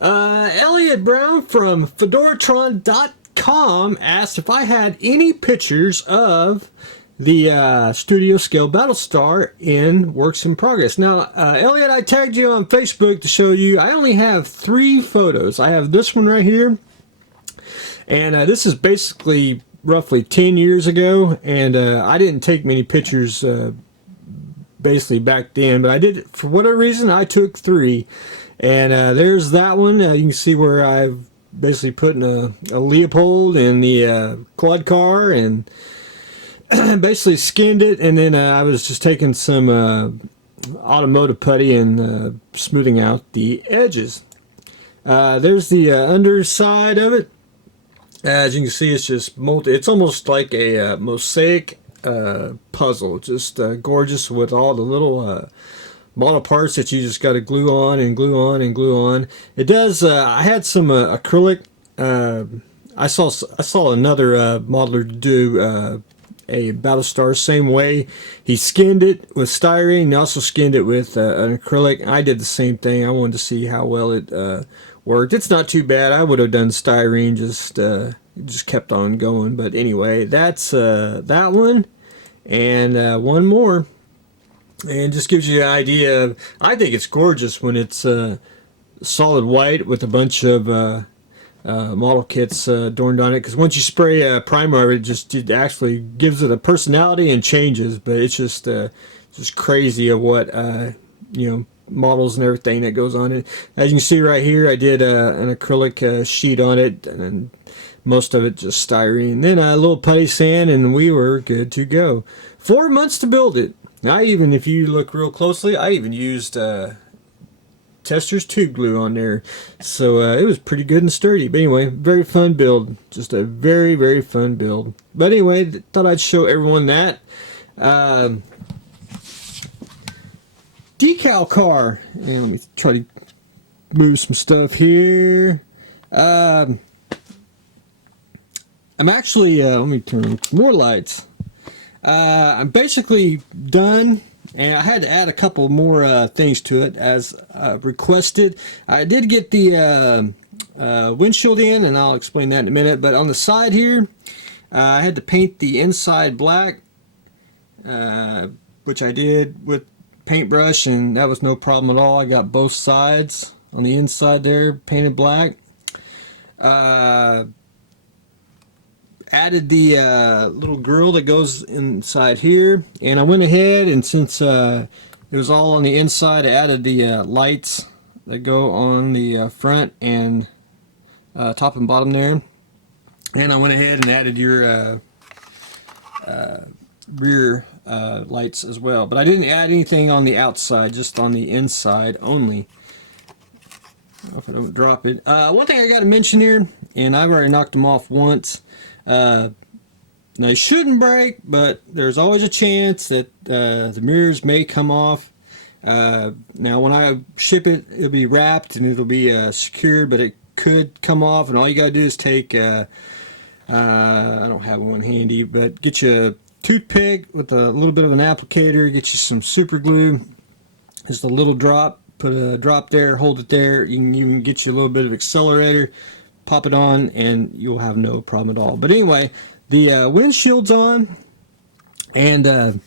Elliot Brown from Fedoratron.com asked if I had any pictures of the studio scale Battlestar in works in progress. Now, Elliot, I tagged you on Facebook to show you. I only have 3 photos. I have this one right here, and this is basically roughly 10 years ago, and I didn't take many pictures basically back then, but I did, for whatever reason, I took 3. And there's that one. You can see where I've basically put in a Leopold in the quad car and basically skinned it. And then I was just taking some automotive putty and smoothing out the edges. There's the underside of it. As you can see, it's just it's almost like a mosaic puzzle. Just gorgeous with all the little model parts that you just got to glue on and glue on and glue on. It does. I had some acrylic. I saw another modeler do a Battlestar same way. He skinned it with styrene. And also skinned it with an acrylic. I did the same thing. I wanted to see how well it worked. It's not too bad. I would have done styrene. Just kept on going. But anyway, that's that one and one more. And just gives you an idea of, I think it's gorgeous when it's solid white with a bunch of model kits adorned on it. Because once you spray primer, it actually gives it a personality and changes. But it's just crazy of what models and everything that goes on it. As you can see right here, I did an acrylic sheet on it, and most of it just styrene. Then a little putty sand, and we were good to go. 4 months to build it. If you look real closely, I even used Tester's tube glue on there. So it was pretty good and sturdy. But anyway, very fun build. Just a very, very fun build. But anyway, thought I'd show everyone that. Decal car. And let me try to move some stuff here. I'm actually, let me turn on more lights. I'm basically done, and I had to add a couple more things to it as requested. I did get the windshield in, and I'll explain that in a minute. But on the side here, I had to paint the inside black, which I did with paintbrush, and that was no problem at all. I got both sides on the inside there painted black. Added the little grill that goes inside here, and I went ahead, and since it was all on the inside, I added the lights that go on the front and top and bottom there. And I went ahead and added your rear lights as well, but I didn't add anything on the outside, just on the inside only. I hope I don't drop it. One thing I got to mention here, and I've already knocked them off once. They shouldn't break, but there's always a chance that the mirrors may come off. Now when I ship it, it'll be wrapped and it'll be secured, but it could come off, and all you gotta do is take I don't have one handy, but get you a toothpick with a little bit of an applicator, get you some super glue, just a little drop, put a drop there, hold it there. You can even get you a little bit of accelerator, pop it on, and you'll have no problem at all. But anyway, the windshield's on, and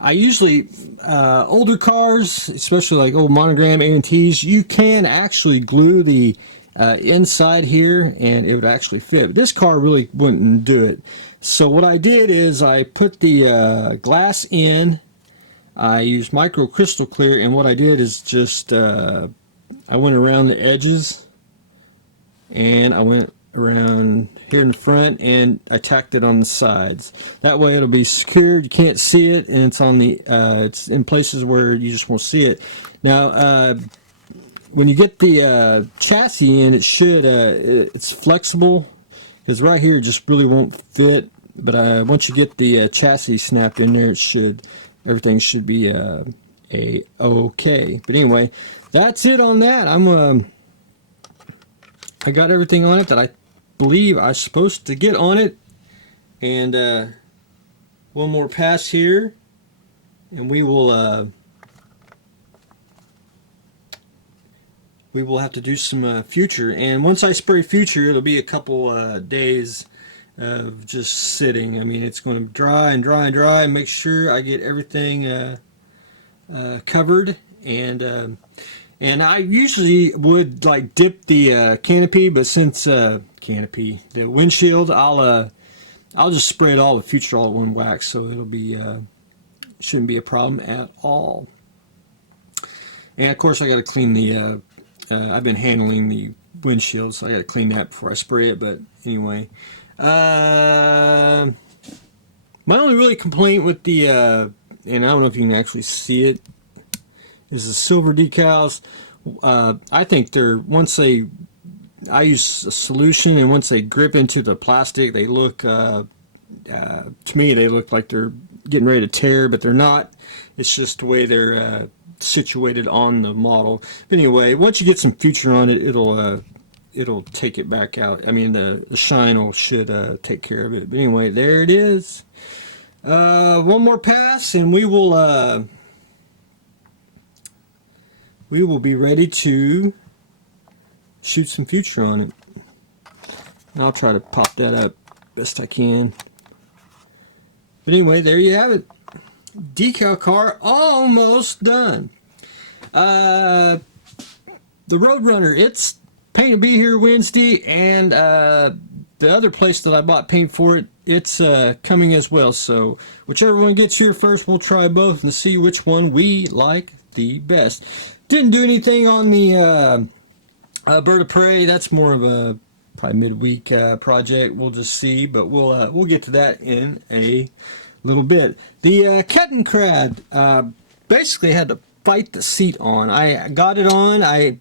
I usually, older cars, especially like old monogram A&Ts, you can actually glue the inside here and it would actually fit. But this car really wouldn't do it. So what I did is I put the glass in, I used micro crystal clear, and what I did is just, I went around the edges, and I went around here in the front, and I tacked it on the sides. That way it'll be secured, you can't see it, and it's on the it's in places where you just won't see it. Now when you get the chassis in, it should it's flexible, because right here it just really won't fit, but once you get the chassis snapped in there, everything should be okay. But anyway, that's it on that. I got everything on it that I believe I'm supposed to get on it, and one more pass here, and we will we will have to do some future. And once I spray future, it'll be a couple days of just sitting. I mean, it's going to dry and dry and dry, and make sure I get everything covered. And I usually would like dip the canopy, but since the windshield, I'll just spray it all with future all at one wax, so it'll be shouldn't be a problem at all. And of course, I got to clean the. I've been handling the windshield, so I got to clean that before I spray it. But anyway, my only really complaint with the and I don't know if you can actually see it, is the silver decals. I think I use a solution, and once they grip into the plastic, they look, to me, they look like they're getting ready to tear, but they're not. It's just the way they're situated on the model. But anyway, once you get some future on it, it'll take it back out. I mean, the shine should take care of it. But anyway, there it is. One more pass, and we will be ready to shoot some future on it. And I'll try to pop that up best I can. But anyway, there you have it. Decal car almost done. The Roadrunner, it's paint will be here Wednesday, and the other place that I bought paint for it, it's coming as well. So whichever one gets here first, we'll try both and see which one we like the best. Didn't do anything on the bird of prey. That's more of a probably midweek project. We'll just see, but we'll get to that in a little bit. The kettenkrad, basically had to fight the seat on. I got it on. I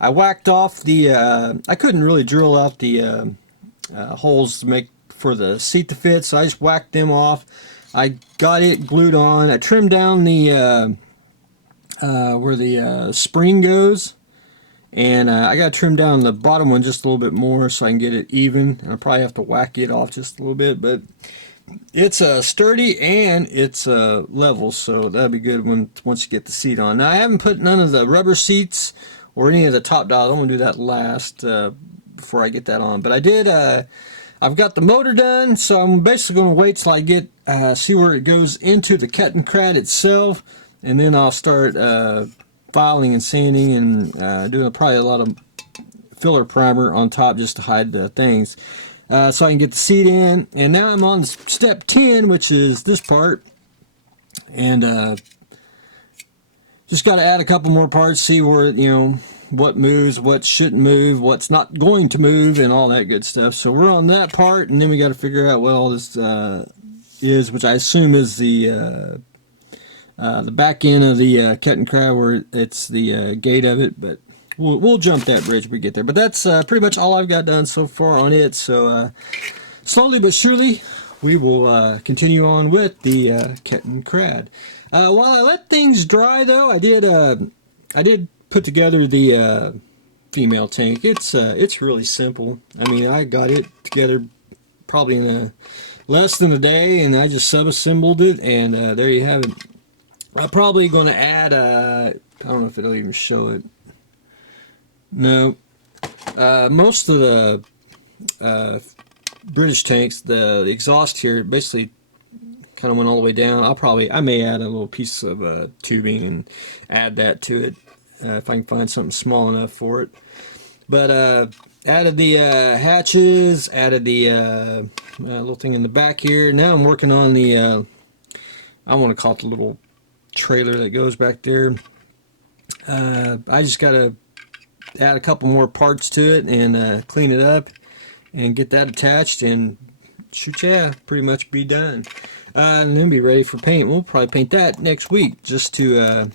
whacked off the. I couldn't really drill out the holes to make for the seat to fit, so I just whacked them off. I got it glued on. I trimmed down the where the spring goes, and I got to trim down the bottom one just a little bit more so I can get it even. And I'll probably have to whack it off just a little bit, but it's sturdy and it's level, so that'll be good once you get the seat on. Now I haven't put none of the rubber seats or any of the top dials. I'm gonna do that last before I get that on. But I did. I've got the motor done, so I'm basically gonna wait till I get see where it goes into the kettenkrad itself, and then I'll start filing and sanding and doing probably a lot of filler primer on top just to hide the things. So I can get the seat in, and now I'm on step 10, which is this part, and just got to add a couple more parts, see where, what moves, what shouldn't move, what's not going to move, and all that good stuff. So we're on that part, and then we got to figure out what all this is, which I assume is the back end of the kettenkrad, where it's the gate of it, but we'll jump that bridge when we get there. But that's pretty much all I've got done so far on it. So slowly but surely, we will continue on with the kettenkrad. While I let things dry, though, I did put together the female tank. It's really simple. I mean, I got it together probably in less than a day, and I just sub-assembled it, and there you have it. I'm probably going to add I don't know if it'll even show it. No, most of the British tanks, the exhaust here basically kind of went all the way down. I may add a little piece of tubing and add that to it if I can find something small enough for it. But added the hatches, added the little thing in the back here. Now I'm working on the I want to call it the little trailer that goes back there. I just got to add a couple more parts to it and clean it up and get that attached, and shoot, yeah, pretty much be done. And then be ready for paint. We'll probably paint that next week just to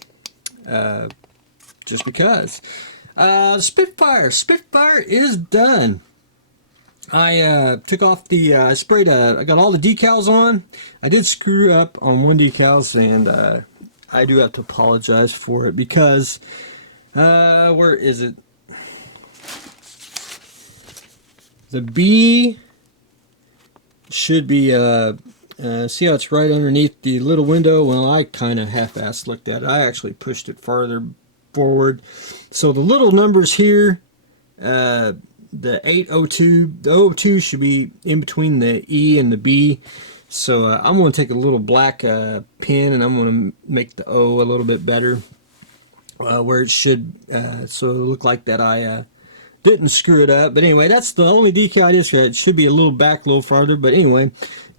just because. Spitfire is done. I took off the I sprayed I got all the decals on. I did screw up on one decals, and I do have to apologize for it because where is it? The B should be, see how it's right underneath the little window? Well, I kind of half-assed looked at it. I actually pushed it farther forward. So the little numbers here, the 802, the 002 should be in between the E and the B. So I'm going to take a little black pen, and I'm going to make the O a little bit better where it should, so it'll look like that I didn't screw it up. But anyway, that's the only decal I just got. It should be a little back, a little farther. But anyway,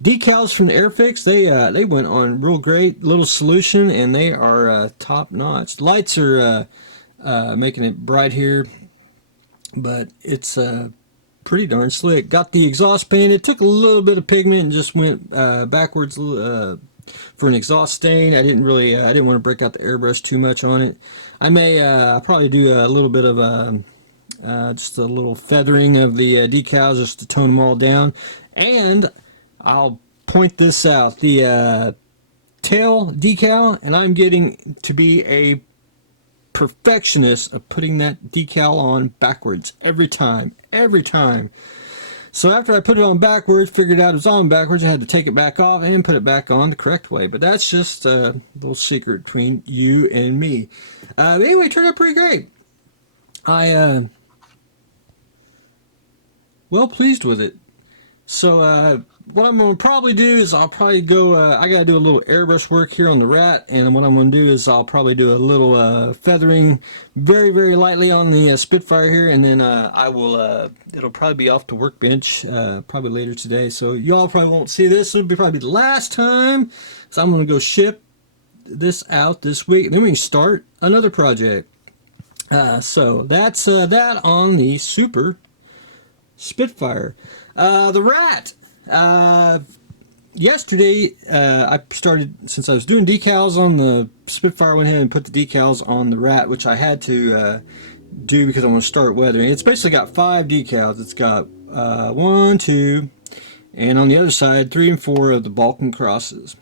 decals from the Airfix, they went on real great. Little solution, and they are top notch. Lights are making it bright here, but it's pretty darn slick. Got the exhaust paint. It took a little bit of pigment and just went backwards for an exhaust stain. I didn't want to break out the airbrush too much on it. I may probably do a little bit of just a little feathering of the decals just to tone them all down. And I'll point this out, the tail decal, and I'm getting to be a perfectionist of putting that decal on backwards every time. So after I put it on backwards, figured out it was on backwards, I had to take it back off and put it back on the correct way. But that's just a little secret between you and me. But anyway, it turned out pretty great. I well pleased with it. So what I'm going to probably do is I'll probably go, I got to do a little airbrush work here on the Ratte, and what I'm going to do is I'll probably do a little feathering very, very lightly on the Spitfire here, and then I will, it'll probably be off the workbench probably later today, so y'all probably won't see this. It'll be probably the last time, so I'm going to go ship this out this week, and then we can start another project. So that's that on the Super Spitfire. The Ratte. Yesterday, I started, since I was doing decals on the Spitfire, I went ahead and put the decals on the Ratte, which I had to do because I want to start weathering. It's basically got 5 decals. It's got 1, 2, and on the other side, 3 and 4 of the Balkan crosses.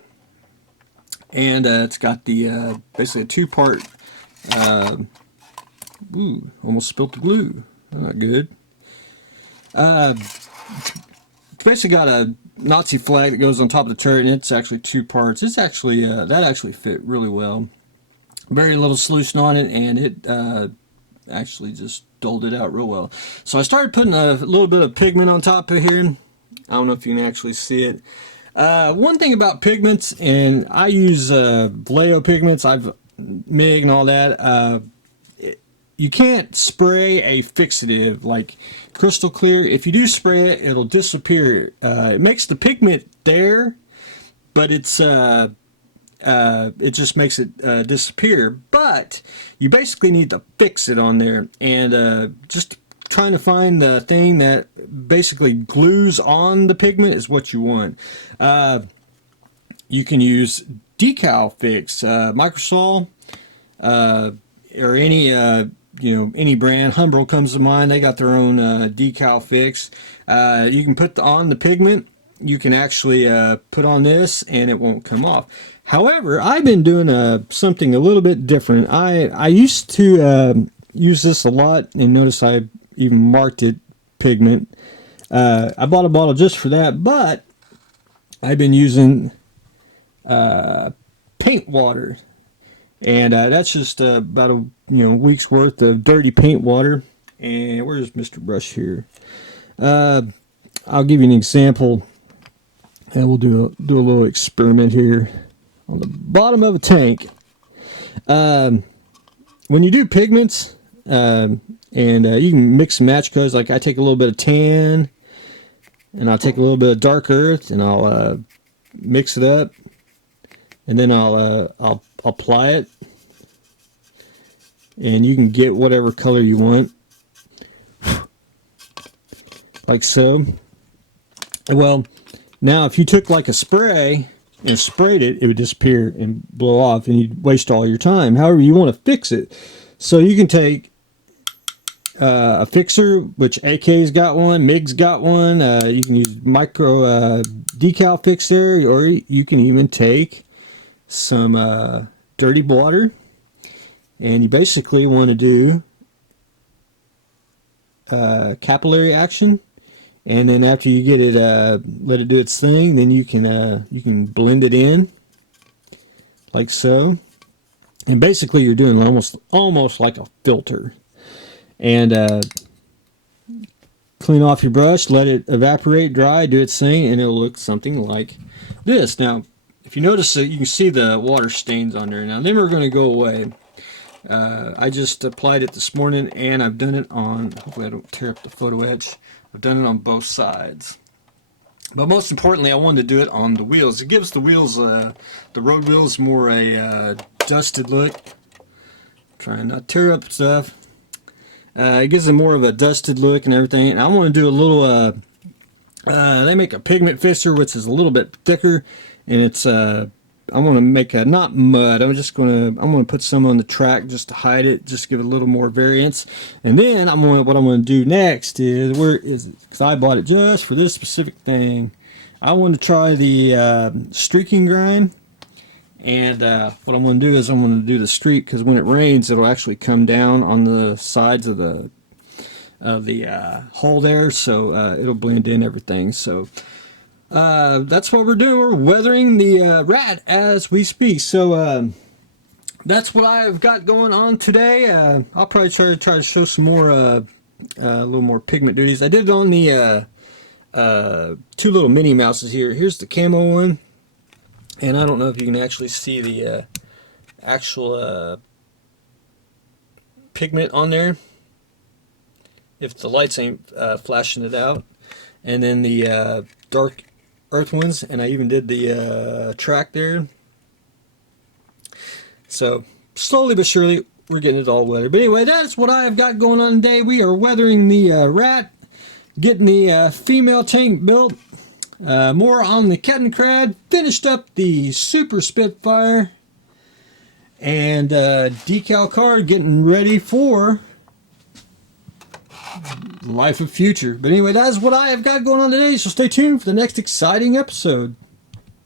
And it's got the basically a 2-part. Ooh, almost spilt the glue. Not good. Basically got a Nazi flag that goes on top of the turret, and it's actually 2 parts. It's actually that actually fit really well. Very little solution on it, and it actually just doled it out real well. So I started putting a little bit of pigment on top of here. I don't know if you can actually see it. One thing about pigments, and I use Vallejo pigments, I've MIG and all that. You can't spray a fixative like crystal clear. If you do spray it, it'll disappear. It makes the pigment there, but it's it just makes it disappear. But you basically need to fix it on there, and just trying to find the thing that basically glues on the pigment is what you want. You can use decal fix, Microsol, or any any brand. Humbrol comes to mind. They got their own decal fix. You can put on the pigment. You can actually put on this, and it won't come off. However, I've been doing something a little bit different. I used to use this a lot, and notice I even marked it pigment. I bought a bottle just for that, but I've been using paint water. And that's just about a week's worth of dirty paint water. And where's Mr. Brush here? I'll give you an example, and we'll do a little experiment here on the bottom of a tank. When you do pigments, and you can mix and match colors. Like I take a little bit of tan, and I'll take a little bit of dark earth, and I'll mix it up, and then I'll apply it, and you can get whatever color you want, like so. Well, now if you took like a spray and sprayed it, it would disappear and blow off, and you'd waste all your time. However, you want to fix it, so you can take a fixer, which AK's got one, MIG's got one. You can use micro decal fix there, or you can even take some dirty water, and you basically want to do capillary action, and then after you get it, let it do its thing, then you can blend it in like so, And basically you're doing almost like a filter. And clean off your brush, let it evaporate, dry, do its thing, and it'll look something like this. Now, if you notice that you can see the water stains on there. Now, them are going to go away. I just applied it this morning, and I've done it on, hopefully I don't tear up the photo etch, I've done it on both sides. But most importantly, I wanted to do it on the wheels. It gives the wheels, the road wheels, more a dusted look. Trying not to tear up stuff. It gives them more of a dusted look and everything. And I want to do a little, they make a pigment fixture which is a little bit thicker, and it's, I want to make a, not mud, I'm going to put some on the track just to hide it, just give it a little more variance. And then what I'm going to do next is, where is it? Because I bought it just for this specific thing. I want to try the streaking grime. And what I'm going to do is I'm going to do the streak, because when it rains it'll actually come down on the sides of the hole there, so it'll blend in everything. So that's what we're doing. We're weathering the Ratte as we speak. So that's what I've got going on today. I'll probably try to show some more a little more pigment duties. I did it on the two little Minnie Mouses here. Here's the camo one. And I don't know if you can actually see the actual pigment on there, if the lights ain't flashing it out. And then the dark earth ones, and I even did the track there. So slowly but surely we're getting it all weathered. But anyway, that's what I have got going on today. We are weathering the Ratte, getting the female tank built. More on the kettenkrad, finished up the super spitfire, and decal card, getting ready for life of future. But anyway, that's what I have got going on today, so stay tuned for the next exciting episode.